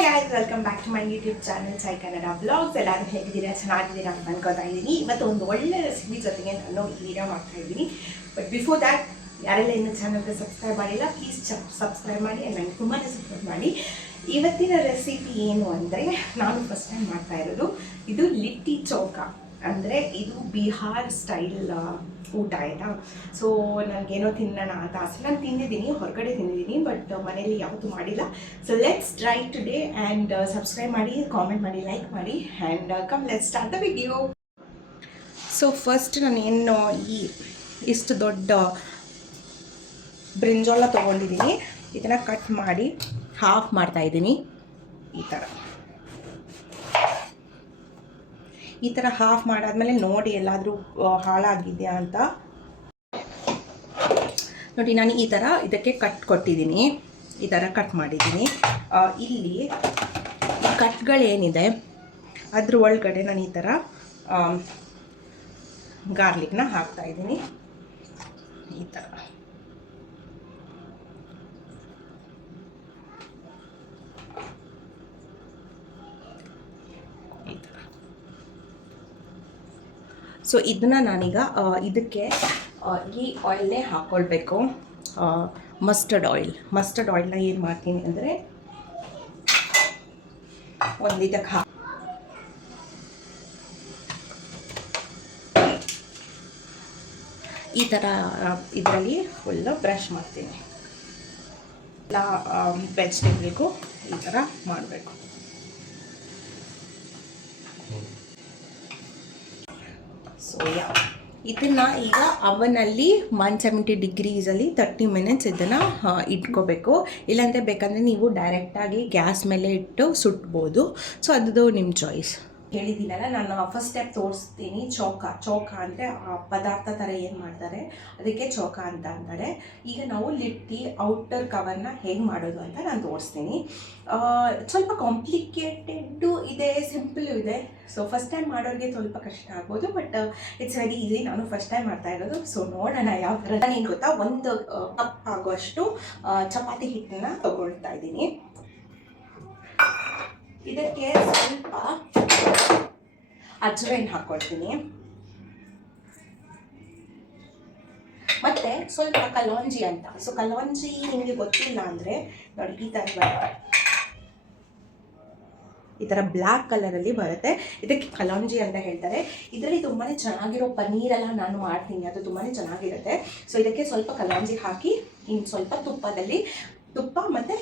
Hi guys, welcome back to my YouTube channel Sai Kannada vlogs. ಎಲ್ಲರೂ ಹೇಗಿದ್ದೀರಾ? ಚೆನ್ನಾಗಿದ್ದೀರಾ ಅಂತ ಅನ್ಕೋತಾ ಇದ್ದೀನಿ. ಇವತ್ತು ಒಂದು ಒಳ್ಳೆ ರೆಸಿಪಿ ಜೊತೆಗೆ ನಾನು ಈ ವಿಡಿಯೋ ಮಾಡ್ತಾ ಇದ್ದೀನಿ. ಬಟ್ ಬಿಫೋರ್ ದ್ಯಾಟ್, ಯಾರೆಲ್ಲ ಇನ್ನೂ ಚಾನಲ್ಗೆ ಸಬ್ಸ್ಕ್ರೈಬ್ ಮಾಡಿಲ್ಲ, ಪ್ಲೀಸ್ ಸಬ್ಸ್ಕ್ರೈಬ್ ಮಾಡಿ ಆ್ಯಂಡ್ ನನಗೆ ತುಂಬಾ ಸಪೋರ್ಟ್ ಮಾಡಿ. ಇವತ್ತಿನ ರೆಸಿಪಿ ಏನು ಅಂದರೆ, ನಾನು ಫಸ್ಟ್ ಟೈಮ್ ಮಾಡ್ತಾ ಇರೋದು ಇದು ಲಿಟ್ಟಿ ಚೌಕಾ. ಅಂದರೆ ಇದು ಬಿಹಾರ್ ಸ್ಟೈಲ್ ಊಟ ಆಯಿತಾ. ಸೊ ನನಗೇನೋ ತಿನ್ನೋಣ ಅಂತ ಆಸೆ. ನಾನು ತಿಂದಿದ್ದೀನಿ, ಹೊರಗಡೆ ತಿಂದಿದ್ದೀನಿ, ಬಟ್ ಮನೇಲಿ ಯಾವತ್ತೂ ಮಾಡಿಲ್ಲ. So let's try today and subscribe ಮಾಡಿ, ಕಾಮೆಂಟ್ ಮಾಡಿ, ಲೈಕ್ ಮಾಡಿ and come let's start the video. So first ನಾನೇನು ಇಷ್ಟು ದೊಡ್ಡ ಬ್ರಿಂಜಾಲ ತೊಗೊಂಡಿದ್ದೀನಿ. ಇದನ್ನು ಕಟ್ ಮಾಡಿ ಹಾಫ್ ಮಾಡ್ತಾಯಿದ್ದೀನಿ. ಈ ಥರ ಹಾಫ್ ಮಾಡಾದ್ಮೇಲೆ ನೋಡಿ ಎಲ್ಲಾದರೂ ಹಾಳಾಗಿದೆಯಾ ಅಂತ ನೋಡಿ. ನಾನು ಈ ಥರ ಇದಕ್ಕೆ ಕಟ್ ಕೊಟ್ಟಿದ್ದೀನಿ, ಈ ಥರ ಕಟ್ ಮಾಡಿದ್ದೀನಿ. ಇಲ್ಲಿ ಕಟ್ಗಳೇನಿದೆ ಅದ್ರ ಒಳಗಡೆ ನಾನು ಈ ಥರ ಗಾರ್ಲಿಕ್ನ ಹಾಕ್ತಾಯಿದ್ದೀನಿ. ಈ ಥರ ಸೊ ಇದನ್ನು ನಾನೀಗ ಇದಕ್ಕೆ ಈ ಆಯಿಲ್ನೇ ಹಾಕ್ಕೊಳ್ಬೇಕು. ಮಸ್ಟರ್ಡ್ ಆಯಿಲ್ನ ಏನು ಮಾಡ್ತೀನಿ ಅಂದರೆ, ಒಂದು ಇದಕ್ಕೆ ಈ ಥರ ಇದರಲ್ಲಿ ಫುಲ್ಲು ಬ್ರಷ್ ಮಾಡ್ತೀನಿ. ಎಲ್ಲ ವೆಜಿಟೇಬಲ್ಗೂ ಈ ಥರ ಮಾಡಬೇಕು. ಸೊ ಇದನ್ನು ಈಗ ಅವನಲ್ಲಿ 170 ಡಿಗ್ರೀಸಲ್ಲಿ 30 ಮಿನಿಟ್ಸ್ ಇದನ್ನು ಇಟ್ಕೋಬೇಕು. ಇಲ್ಲಾಂದರೆ ಬೇಕಂದರೆ ನೀವು ಡೈರೆಕ್ಟಾಗಿ ಗ್ಯಾಸ್ ಮೇಲೆ ಇಟ್ಟು ಸುಟ್ಬೋದು. ಸೊ ಅದು ನಿಮ್ಮ ಚಾಯ್ಸ್. ಹೇಳಿದ್ದೀನಲ್ಲ, ನಾನು ಫಸ್ಟ್ ಸ್ಟೆಪ್ ತೋರಿಸ್ತೀನಿ. ಚೌಕ ಅಂದರೆ ಆ ಪದಾರ್ಥ ಥರ ಏನು ಮಾಡ್ತಾರೆ ಅದಕ್ಕೆ ಚೌಕ ಅಂತ ಅಂತಾರೆ. ಈಗ ನಾವು ಲಿಟ್ಟಿ ಔಟರ್ ಕವರ್ನ ಹೇಗೆ ಮಾಡೋದು ಅಂತ ನಾನು ತೋರಿಸ್ತೀನಿ. ಸ್ವಲ್ಪ ಕಾಂಪ್ಲಿಕೇಟೆಡ್ಡು ಇದೆ, ಸಿಂಪಲ್ಲು ಇದೆ. ಸೊ ಫಸ್ಟ್ ಟೈಮ್ ಮಾಡೋರಿಗೆ ಸ್ವಲ್ಪ ಕಷ್ಟ ಆಗ್ಬೋದು, ಬಟ್ ಇಟ್ಸ್ ವೆರಿ ಈಸಿ. ನಾನು ಫಸ್ಟ್ ಟೈಮ್ ಮಾಡ್ತಾ ಇರೋದು. ಸೊ ನೋಡೋಣ ಯಾವ ಥರ. ಏನು ಗೊತ್ತಾ, 1 ಕಪ್ ಆಗುವಷ್ಟು ಚಪಾತಿ ಹಿಟ್ಟನ್ನು ತಗೊಳ್ತಾ ಇದ್ದೀನಿ. ಇದಕ್ಕೆ ಸ್ವಲ್ಪ ಅಜ್ವೈನ್ ಹಾಕ್ಕೊಳ್ತೀನಿ, ಮತ್ತೆ ಸ್ವಲ್ಪ ಕಲೋಂಜಿ ಅಂತ. ಸೊ ಕಲೋಂಜಿ ನಿಮಗೆ ಗೊತ್ತಿಲ್ಲ ಅಂದರೆ ನೋಡಿ, ಈ ಥರ ಬ್ಲ್ಯಾಕ್ ಕಲರಲ್ಲಿ ಬರುತ್ತೆ. ಇದಕ್ಕೆ ಕಲೋಂಜಿ ಅಂತ ಹೇಳ್ತಾರೆ. ಇದರಲ್ಲಿ ತುಂಬಾ ಚೆನ್ನಾಗಿರೋ ಪನ್ನೀರೆಲ್ಲ ನಾನು ಮಾಡ್ತೀನಿ, ಅದು ತುಂಬಾ ಚೆನ್ನಾಗಿರುತ್ತೆ. ಸೊ ಇದಕ್ಕೆ ಸ್ವಲ್ಪ ಕಲೋಂಜಿ ಹಾಕಿ, ಇನ್ನು ಸ್ವಲ್ಪ ತುಪ್ಪ ಮತ್ತು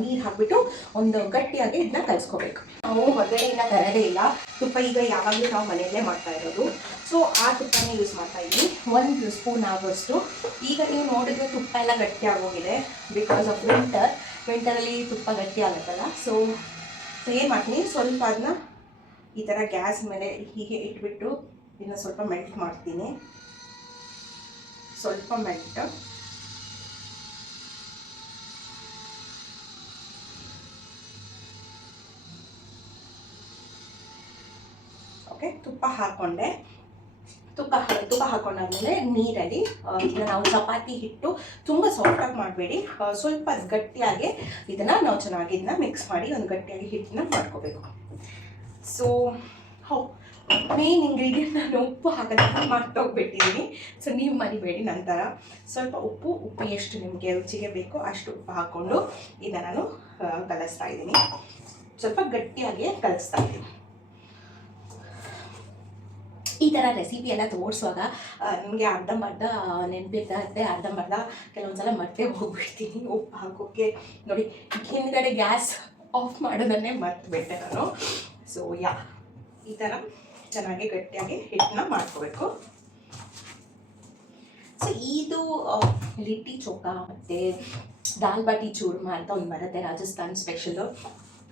ನೀರು ಹಾಕಿಬಿಟ್ಟು ಒಂದು ಗಟ್ಟಿಯಾಗಿ ಇದನ್ನ ಕಲಿಸ್ಕೋಬೇಕು. ನಾವು ಹೊರಗಡೆಯಿಂದ ತರದೇ ಇಲ್ಲ. ತುಪ್ಪ ಈಗ ಯಾವಾಗಲೂ ನಾವು ಮನೆಯಲ್ಲೇ ಮಾಡ್ತಾ ಇರೋದು. ಸೊ ಆ ತುಪ್ಪನೇ ಯೂಸ್ ಮಾಡ್ತಾ ಇದ್ದೀನಿ, 1 ಸ್ಪೂನ್ ಆಗೋಷ್ಟು. ಈಗ ನೀವು ನೋಡಿದ್ರೆ ತುಪ್ಪ ಎಲ್ಲ ಗಟ್ಟಿ ಆಗೋಗಿದೆ, ಬಿಕಾಸ್ ಆಫ್ ವಿಂಟರಲ್ಲಿ ತುಪ್ಪ ಗಟ್ಟಿ ಆಗುತ್ತಲ್ಲ. ಸೊ ಏನು ಮಾಡ್ತೀನಿ, ಸ್ವಲ್ಪ ಅದನ್ನ ಈ ಥರ ಗ್ಯಾಸ್ ಮೇಲೆ ಹೀಗೆ ಇಟ್ಬಿಟ್ಟು ಇದನ್ನ ಸ್ವಲ್ಪ ಮೆಲ್ಟ್ ಮಾಡ್ತೀನಿ. ಸ್ವಲ್ಪ ಮೆಲ್ಟ್. ಓಕೆ, ತುಪ್ಪ ಹಾಕೊಂಡಾದ್ಮೇಲೆ ನೀರಲ್ಲಿ ನಾವು ಚಪಾತಿ ಹಿಟ್ಟು ತುಂಬ ಸಾಫ್ಟಾಗಿ ಮಾಡಬೇಡಿ, ಸ್ವಲ್ಪ ಗಟ್ಟಿಯಾಗಿ ಇದನ್ನು ನಾವು ಚೆನ್ನಾಗಿ ಇದನ್ನ ಮಿಕ್ಸ್ ಮಾಡಿ ಒಂದು ಗಟ್ಟಿಯಾಗಿ ಹಿಟ್ಟನ್ನ ಮಾಡ್ಕೋಬೇಕು. ಸೊ ಮೇನ್ ಇಂಗ್ರೀಡಿಯೆಂಟ್ ನಾನು ಉಪ್ಪು ಹಾಕೋದಕ್ಕೆ ಮರ್ತೋಗ್ಬಿಟ್ಟಿದ್ದೀನಿ. ಸೊ ನೀವು ಮರಿಬೇಡಿ. ನಂತರ ಸ್ವಲ್ಪ ಉಪ್ಪು ಎಷ್ಟು ನಿಮಗೆ ರುಚಿಗೆ ಬೇಕೋ ಅಷ್ಟು ಉಪ್ಪು ಹಾಕ್ಕೊಂಡು ಇದನ್ನು ನಾನು ಕಲಿಸ್ತಾ ಇದ್ದೀನಿ. ಸ್ವಲ್ಪ ಗಟ್ಟಿಯಾಗಿ ಕಲಿಸ್ತಾ ಇದ್ದೀನಿ. ಈ ಥರ ರೆಸಿಪಿ ಎಲ್ಲ ತೋರಿಸುವಾಗ ನಿಮಗೆ ಅರ್ಧಂಬರ್ಧ ನೆನಪಿರ್ತದೆ, ಅರ್ಧಂಬರ್ಧ ಕೆಲವೊಂದ್ಸಲ ಮರ್ತೇ ಹೋಗ್ಬಿಡ್ತೀನಿ ಉಪ್ಪು ಹಾಕೋಕ್ಕೆ. ನೋಡಿ, ಹಿಂದ್ಗಡೆ ಗ್ಯಾಸ್ ಆಫ್ ಮಾಡೋದನ್ನೇ ಮರ್ತುಬಿಟ್ಟೆ ನಾನು. ಸೊ ಈ ಥರ ಚೆನ್ನಾಗಿ ಗಟ್ಟಿಯಾಗಿ ಹಿಟ್ಟನ್ನ ಮಾಡ್ಕೋಬೇಕು. ಸೊ ಇದು ಲಿಟ್ಟಿ ಚೋಕಾ ಮತ್ತು ದಾಲ್ ಬಾಟಿ ಚೂರ್ಮಾ ಅಂತ ಒಂದು ಬರುತ್ತೆ, ರಾಜಸ್ಥಾನ್ ಸ್ಪೆಷಲು.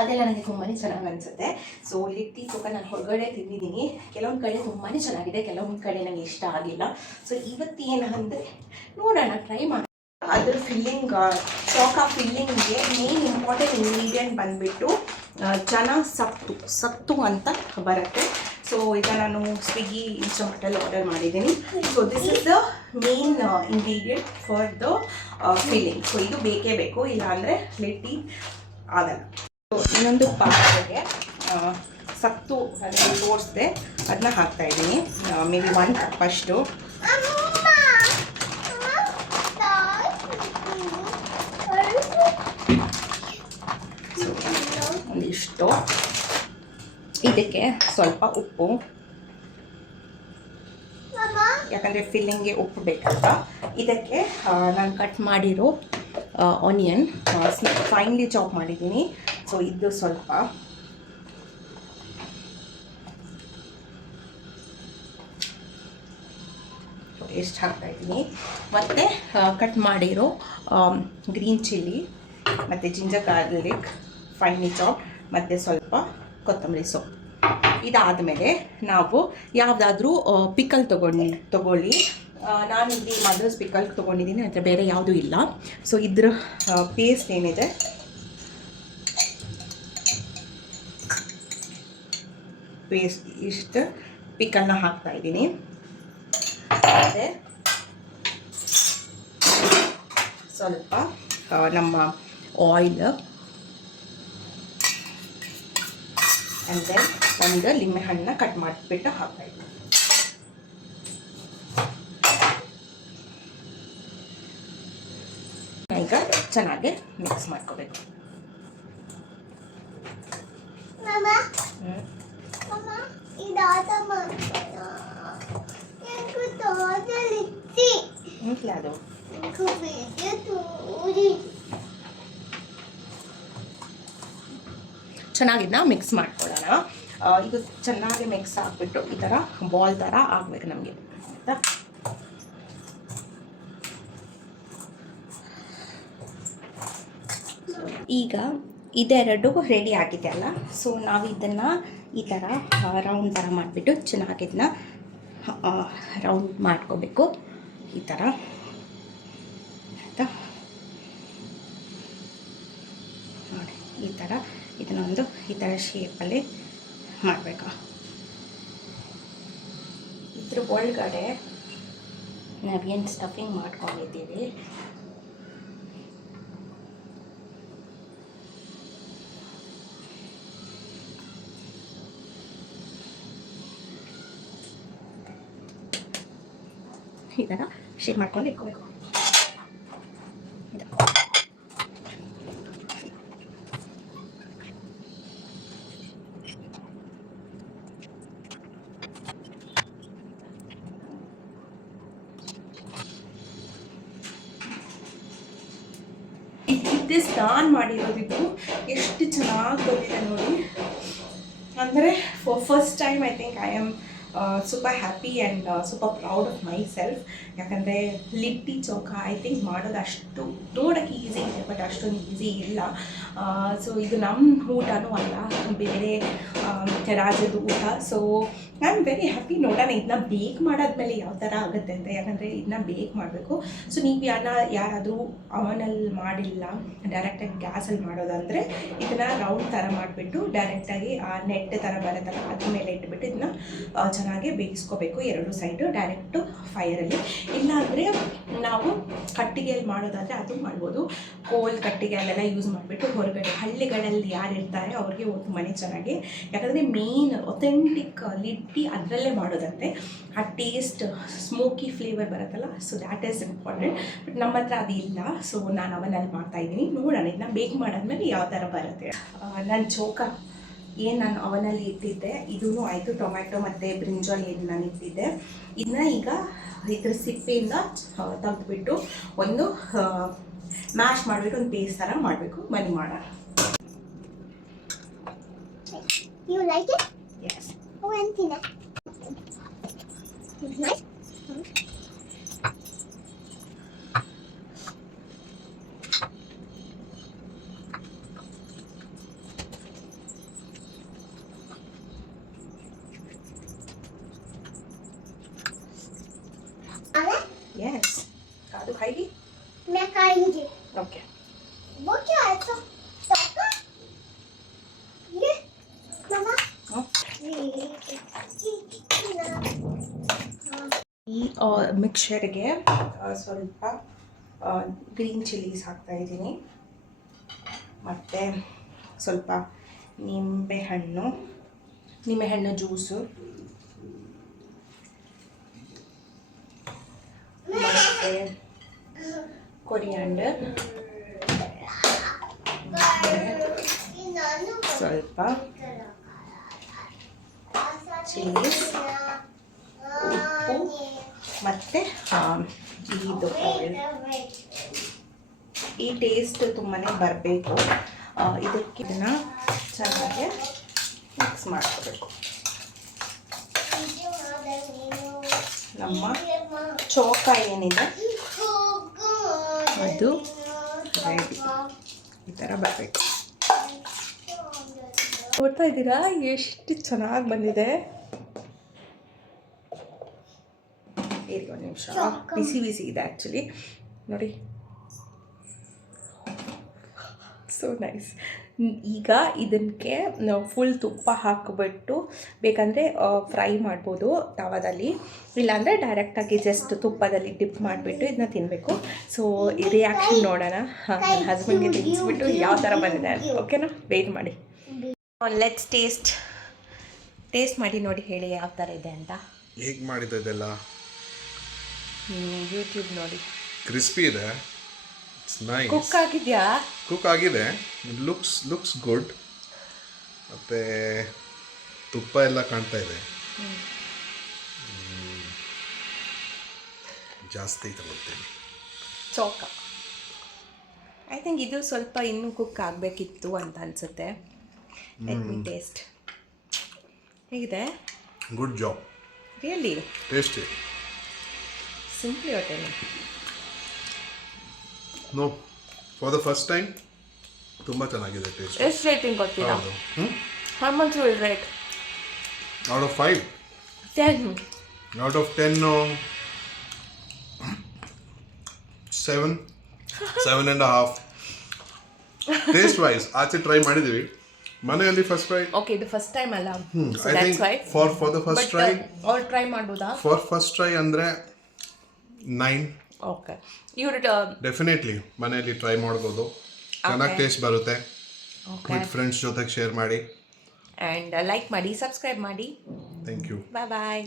ಅದೆಲ್ಲ ನನಗೆ ತುಂಬಾ ಚೆನ್ನಾಗಿ ಅನಿಸುತ್ತೆ. ಸೊ ಲಿಟ್ಟಿ ಚೋಕಾ ನಾನು ಹೊರಗಡೆ ತಿಂದಿದ್ದೀನಿ, ಕೆಲವೊಂದು ಕಡೆ ತುಂಬಾ ಚೆನ್ನಾಗಿದೆ, ಕೆಲವೊಂದು ಕಡೆ ನನಗೆ ಇಷ್ಟ ಆಗಿಲ್ಲ. ಸೊ ಇವತ್ತು ಏನಂದರೆ ನೋಡೋಣ, ಟ್ರೈ ಮಾಡಿ. ಅದ್ರ filling, chokha ಫಿಲ್ಲಿಂಗ್ಗೆ main important ingredient ಬಂದುಬಿಟ್ಟು ಚನಾ ಸತ್ತು ಅಂತ ಬರುತ್ತೆ. ಸೊ ಇದನ್ನು ನಾನು ಸ್ವಿಗ್ಗಿ, ಇನ್ಸ್ಟಾಮಾರ್ಟಲ್ಲಿ ಆರ್ಡರ್ ಮಾಡಿದ್ದೀನಿ. So this is the main ingredient for the filling. So ಇದು ಬೇಕೇ ಬೇಕು, ಇಲ್ಲ ಅಂದರೆ ಲಿಟ್ಟಿ ಆಗಲ್ಲ. ಇನ್ನೊಂದು ಪಾತ್ರೆಗೆ ಸತ್ತು ಅದನ್ನು ತೋರಿಸಿದೆ ಅದನ್ನ ಹಾಕ್ತಾಯಿದ್ದೀನಿ. ಮೇ ಬಿ 1 ಕಪ್ ಅಷ್ಟು. ಒಂದಿಷ್ಟು. ಇದಕ್ಕೆ ಸ್ವಲ್ಪ ಉಪ್ಪು, ಯಾಕಂದರೆ ಫಿಲ್ಲಿಂಗ್ಗೆ ಉಪ್ಪು ಬೇಕಂತ. ಇದಕ್ಕೆ ನಾನು ಕಟ್ ಮಾಡಿರೋ ಆನಿಯನ್ ಫೈನ್ಲಿ ಚಾಪ್ ಮಾಡಿದ್ದೀನಿ. ಸೊ ಇದು ಸ್ವಲ್ಪ ಎಷ್ಟು ಹಾಕ್ತಾಯಿದ್ದೀನಿ. ಮತ್ತು ಕಟ್ ಮಾಡಿರೋ ಗ್ರೀನ್ ಚಿಲ್ಲಿ ಮತ್ತು ಜಿಂಜರ್ ಗಾರ್ಲಿಕ್ ಫೈನ್ಲಿ ಚಾಪ್ ಮತ್ತು ಸ್ವಲ್ಪ ಕೊತ್ತಂಬರಿ ಸೊಪ್ಪು. ಇದಾದಮೇಲೆ ನಾವು ಯಾವುದಾದ್ರೂ ಪಿಕಲ್ ತಗೊಳ್ಳಿ. ನಾನು ಇಲ್ಲಿ ಮದರ್ಸ್ ಪಿಕಲ್ ತೊಗೊಂಡಿದ್ದೀನಿ, ಅಂದರೆ ಬೇರೆ ಯಾವುದೂ ಇಲ್ಲ. ಸೊ ಇದ್ರ ಪೇಸ್ಟ್ ಏನಿದೆ ಪೇಸ್ಟ್ ಇಷ್ಟು ಪಿಕಲ್ನ ಹಾಕ್ತಾಯಿದ್ದೀನಿ. ಮತ್ತು ಸ್ವಲ್ಪ ನಮ್ಮ ಆಯಿಲ್ ಆ್ಯಂಡ್ ದೆನ್ ಒಂದು ಲಿಂಬೆ ಹಣ್ಣನ್ನ ಕಟ್ ಮಾಡಿಬಿಟ್ಟು ಹಾಕ್ತಾಯಿದ್ದೀನಿ. ಈಗ ಚೆನ್ನಾಗಿ ಮಿಕ್ಸ್ ಮಾಡ್ಕೋಬೇಕು. ಅದು ಚೆನ್ನಾಗಿದ್ನ ಮಿಕ್ಸ್ ಮಾಡ್ಕೊಳ್ಳೋಣ. ಇದು ಚೆನ್ನಾಗಿ ಮಿಕ್ಸ್ ಆಗಿಬಿಟ್ಟು ಈ ಥರ ಬಾಲ್ ಥರ ಆಗಬೇಕು ನಮಗೆ, ಆಯಿತಾ? ಈಗ ಇದೆರಡು ರೆಡಿ ಆಗಿದೆ ಅಲ್ಲ. ಸೊ ನಾವು ಇದನ್ನು ಈ ಥರ ರೌಂಡ್ ಥರ ಮಾಡಿಬಿಟ್ಟು ಚೆನ್ನಾಗಿ ಇದನ್ನ ರೌಂಡ್ ಮಾಡ್ಕೋಬೇಕು ಈ ಥರ, ಆಯಿತಾ? ನೋಡಿ ಈ ಥರ ಇದನ್ನೊಂದು ಈ ಥರ ಶೇಪಲ್ಲಿ ಮಾಡಬೇಕಾ. ಇದ್ರ ಒಳಗಡೆ ನಾವೇನು ಸ್ಟಫಿಂಗ್ ಮಾಡ್ಕೊಂಡಿದ್ದೀವಿ ಈ ಥರ ಶೇಪ್ ಮಾಡ್ಕೊಂಡು ಇಟ್ಕೋಬೇಕು. ದಿಸ್ ನಾನು ಮಾಡಿರೋದಿದ್ದು ಎಷ್ಟು ಚೆನ್ನಾಗಿ ಬಂದಿದೆ ನೋಡಿ. ಅಂದರೆ first time I think I am super happy and super proud of my self. ಯಾಕಂದರೆ ಲಿಟ್ಟಿ ಚೌಕ ಐ ಥಿಂಕ್ ಮಾಡೋದು ಅಷ್ಟು ನೋಡೋಕ್ಕೆ ಈಸಿ ಇದೆ, ಬಟ್ ಅಷ್ಟೊಂದು ಈಸಿ ಇಲ್ಲ. ಸೊ ಇದು ನಮ್ಮ ಊಟನೂ ಅಲ್ಲ, ಬೇರೆ ರಾಜ್ಯದ ಊಟ. So I am very happy. ನೋಡೋಣ ಇದನ್ನ ಬೇಕ್ ಮಾಡಾದ್ಮೇಲೆ ಯಾವ ಥರ ಆಗುತ್ತೆ ಅಂತ, ಯಾಕಂದರೆ ಇದನ್ನ ಬೇಕ್ ಮಾಡಬೇಕು. ಸೊ ನೀವು ಯಾರಾದರೂ ಅವನಲ್ಲಿ ಮಾಡಿಲ್ಲ, ಡೈರೆಕ್ಟಾಗಿ ಗ್ಯಾಸಲ್ಲಿ ಮಾಡೋದಂದರೆ ಇದನ್ನು ರೌಂಡ್ ಥರ ಮಾಡಿಬಿಟ್ಟು ಡೈರೆಕ್ಟಾಗಿ ಆ ನೆಟ್ ಥರ ಬರುತ್ತಲ್ಲ ಅದ್ರ ಮೇಲೆ ಇಟ್ಬಿಟ್ಟು ಇದನ್ನ ಚೆನ್ನಾಗಿ ಬೇಯಿಸ್ಕೋಬೇಕು ಎರಡು ಸೈಡು ಡೈರೆಕ್ಟು ಫೈರಲ್ಲಿ. ಇಲ್ಲಾಂದರೆ ನಾವು ಕಟ್ಟಿಗೆಯಲ್ಲಿ ಮಾಡೋದಾದರೆ ಅದು ಮಾಡ್ಬೋದು. ಕೋಲ್ ಕಟ್ಟಿಗೆ ಅಲ್ಲೆಲ್ಲ ಯೂಸ್ ಮಾಡಿಬಿಟ್ಟು ಹೊರಗಡೆ ಹಳ್ಳಿಗಳಲ್ಲಿ ಯಾರು ಇರ್ತಾರೆ ಅವ್ರಿಗೆ ತುಂಬಾ ಚೆನ್ನಾಗಿ, ಯಾಕಂದರೆ ಮೇನ್ ಒಥೆಂಟಿಕ್ ಲಿಟ್ಟಿ ಅದರಲ್ಲೇ ಮಾಡೋದಂತೆ. ಆ ಟೇಸ್ಟ್ ಸ್ಮೋಕಿ ಫ್ಲೇವರ್ ಬರುತ್ತಲ್ಲ, so that is important. But ನಮ್ಮ ಹತ್ರ ಅದು ಇಲ್ಲ. ಸೊ ನಾನು ಅವನಲ್ಲಿ ಮಾಡ್ತಾಯಿದ್ದೀನಿ. ನೋಡೋಣ ಇದನ್ನ ಬೇಕ್ ಮಾಡಾದ್ಮೇಲೆ ಯಾವ ಥರ ಬರುತ್ತೆ. ನನ್ನ ಚೌಕ ಏನು ನಾನು ಅವನಲ್ಲಿ ಇಟ್ಟಿದ್ದೆ ಇದೂ ಆಯಿತು. ಟೊಮ್ಯಾಟೊ ಮತ್ತು ಬ್ರಿಂಜಾಲ್ ಏನು ನಾನು ಇಟ್ಟಿದ್ದೆ ಇದನ್ನ ಈಗ ಇದ್ರ ಸಿಪ್ಪೆಯಿಂದ ತೆಗೆದುಬಿಟ್ಟು ಒಂದು ಮ್ಯಾಶ್ ಮಾಡಿಬಿಟ್ಟು ಒಂದು ಪೇಸ್ಟ್ ಥರ ಮಾಡಬೇಕು. ಬನ್ನಿ ಮಾಡೋಣ. You like it? Yes. Oh, and Tina. Nice. Yes. कादू खाएगी? मैं खाएंगी. Okay. वो क्या है तो? ये मामा. ಈ ಮಿಕ್ಸರ್ಗೆ ಸ್ವಲ್ಪ ಗ್ರೀನ್ ಚಿಲ್ಲೀಸ್ ಹಾಕ್ತಾಯಿದ್ದೀನಿ, ಮತ್ತು ಸ್ವಲ್ಪ ನಿಂಬೆಹಣ್ಣು ಜ್ಯೂಸು, ಮತ್ತು ಕೊರಿಯಾಂಡರ್, ಸ್ವಲ್ಪ ಚಿಲ್ಲೀಸ್, ಉಪ್ಪು ಮತ್ತು ಇದು ಆಯಿಲ್. ಈ ಟೇಸ್ಟ್ ತುಂಬಾ ಬರಬೇಕು. ಇದಕ್ಕೆ ಇದನ್ನು ಚೆನ್ನಾಗಿ ಮಿಕ್ಸ್ ಮಾಡ್ಕೋಬೇಕು. ನಮ್ಮ ಚೋಕ ಏನಿದೆ ಅದು ರೆಡಿ. ಈ ಥರ ಬರಬೇಕು. ನೋಡ್ತಾ ಇದ್ದೀರಾ ಎಷ್ಟು ಚೆನ್ನಾಗಿ ಬಂದಿದೆ. ಇರಿ ಒಂದು ನಿಮಿಷ, ಬಿಸಿ ಬಿಸಿ ಇದೆ ಆ್ಯಕ್ಚುಲಿ ನೋಡಿ. So nice. ಈಗ ಇದಕ್ಕೆ ನಾವು ಫುಲ್ ತುಪ್ಪ ಹಾಕಿಬಿಟ್ಟು ಬೇಕಂದರೆ ಫ್ರೈ ಮಾಡ್ಬೋದು ತವಾದಲ್ಲಿ, ಇಲ್ಲಾಂದರೆ ಡೈರೆಕ್ಟಾಗಿ ಜಸ್ಟ್ ತುಪ್ಪದಲ್ಲಿ ಡಿಪ್ ಮಾಡಿಬಿಟ್ಟು ಇದನ್ನ ತಿನ್ನಬೇಕು. ಸೊ ಈ ರಿಯಾಕ್ಷನ್ ನೋಡೋಣ. ನನ್ನ ಹಸ್ಬೆಂಡ್ಗೆ ತಿನ್ನಿಸ್ಬಿಟ್ಟು ಯಾವ ಥರ ಬಂದಿದೆ ಅಂತ. ಓಕೆನಾ? ವೆಯ್ಟ್ ಮಾಡಿ. ಲೆಟ್ಸ್ ಟೇಸ್ಟ್ ಮಾಡಿ ನೋಡಿ, ಹೇಳಿ ಯಾವ ಥರ ಇದೆ ಅಂತ. ಹೇಗೆ ಮಾಡಿದ್ದು ಇದೆಲ್ಲ? ಯೂಟ್ಯೂಬ್ ನೋಡಿ. ಕ್ರಿಸ್ಪಿ ಇದೆ. It's nice. ಕುಕ್ ಆಗಿದೆಯಾ? ಕುಕ್ ಆಗಿದೆ. Looks good. ಮತ್ತು ತುಪ್ಪ ಎಲ್ಲ ಕಾಣ್ತಾ ಇದೆ. ಜಾಸ್ತಿ ತಗೊಳ್ತೀನಿ. ಚೋಕ ಐ ಥಿಂಕ್ ಇದು ಸ್ವಲ್ಪ ಇನ್ನೂ ಕುಕ್ ಆಗಬೇಕಿತ್ತು ಅಂತ ಅನಿಸುತ್ತೆ. Let me taste. ಹೇಗಿದೆ? Good job. Really tasty. Simply hotel. No, for the first time ತುಂಬ ಚೆನ್ನಾಗಿದೆ ಟೇಸ್ಟ್. ಎಷ್ಟು ರೇಟಿಂಗ್ ಕೊಡ್ತೀರಾ? ಹೌದು. How much will rate? Out of 5. 10. Out of 10 7.5. Taste wise ಆಚೆ ಟ್ರೈ ಮಾಡಿದ್ದೀವಿ, ಮನೆಯಲ್ಲಿ ಫಸ್ಟ್ ಟ್ರೈ. ಓಕೆ, ಇದು ಫಸ್ಟ್ ಟೈಮ್ ಅಲ್ಲ. I think for the first try all try ಮಾಡ್ಬೋದಾ? ಫಾರ್ ಫಸ್ಟ್ ಟ್ರೈ ಅಂದರೆ 9. ಓಕೆ, ಇವ್ರು ಡೆಫಿನೆಟ್ಲಿ ಮನೆಯಲ್ಲಿ ಟ್ರೈ ಮಾಡ್ಬೋದು. ಚೆನ್ನಾಗಿ ಟೇಸ್ಟ್ ಬರುತ್ತೆ. ವಿತ್ ಫ್ರೆಂಡ್ಸ್ ಜೊತೆಗೆ ಶೇರ್ ಮಾಡಿ ಆ್ಯಂಡ್ ಲೈಕ್ ಮಾಡಿ, ಸಬ್ಸ್ಕ್ರೈಬ್ ಮಾಡಿ. Thank you. Bye bye.